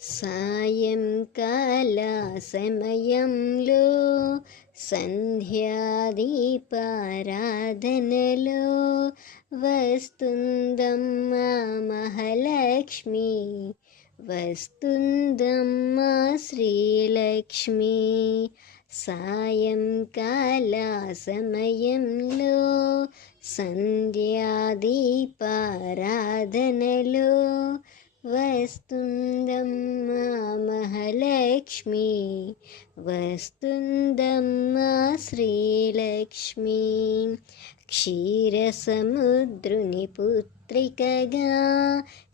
సాయంకాల సమయంలో సంధ్యాదీపారాధనలో వస్తుందమ్మా మహాలక్ష్మి, వస్తుందమ్మా శ్రీలక్ష్మి. సాయంకాల సమయంలో సంధ్యాదీపారాధనలో వస్తుందమ్మా మహాలక్ష్మి, వస్తుందమ్మా శ్రీలక్ష్మి. క్షీరసముద్రుని పుత్రికగా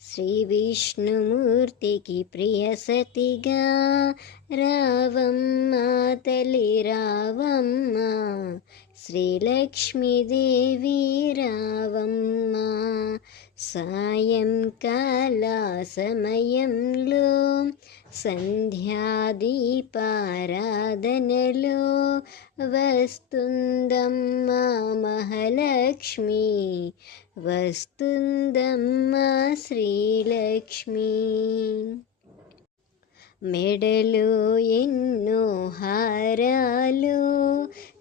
శ్రీ విష్ణుమూర్తికి ప్రియసతిగా రావమ్మా తల్లి రావమ్మా, శ్రీలక్ష్మీదేవి రావమ్మా. సాయంకాల సమయంలో సంధ్యాదీపారాధనలో వస్తుందమ్మా మహాలక్ష్మి, వస్తుందమ్మా శ్రీలక్ష్మి. మెడలో ఎన్నో హారాలు,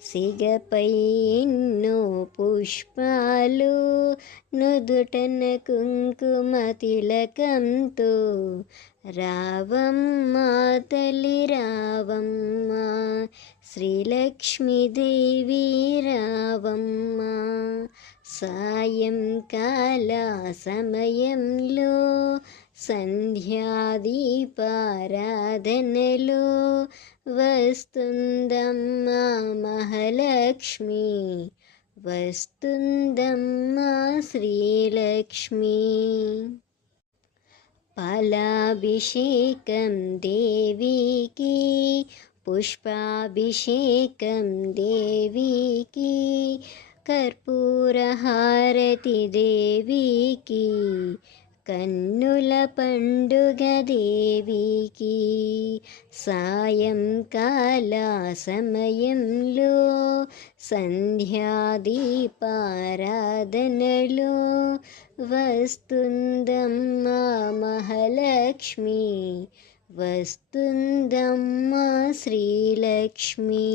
సిగపై ఎన్నో పుష్పాలు, నుదుటన కుంకుమ తిలకంతో రావమ్మా తల్లి రావమ్మా, శ్రీలక్ష్మీదేవి రావమ్మా. సాయంకాల సమయంలో సంధ్యాదీపారాధనలో వస్తుందమ్మా మహాలక్ష్మి, వస్తుందమ్మా శ్రీలక్ష్మి. పాలాభిషేకం దేవికి, పుష్పాభిషేకం దేవికి, కర్పూరహారతి దేవికి, కన్నుల పండుగ దేవికి. సాయంకాల సమయంలో సంధ్యాదీపారాధనలో వస్తుందమ్మా మహాలక్ష్మి, వస్తుందమ్మా శ్రీలక్ష్మి.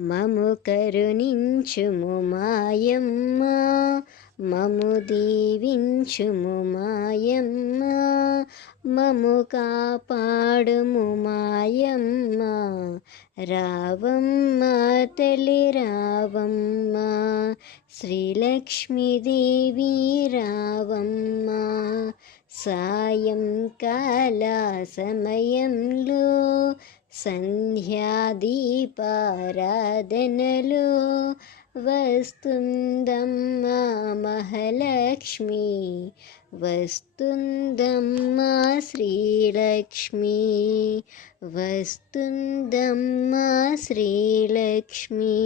మము కరుణించుము మాయమ్మ, మము దీవించుము మాయమ్మ, మము కాపాడుము మాయమ్మ. రావమ్మా తల్లి రావమ్మా, శ్రీలక్ష్మీదేవి రావమ్మా. సాయంకాల సమయంలో సంధ్యాదీపారాధనలో వస్తుందమ్మా మహాలక్ష్మి, వస్తుందమ్మా శ్రీలక్ష్మి, వస్తుందమ్మా శ్రీలక్ష్మి.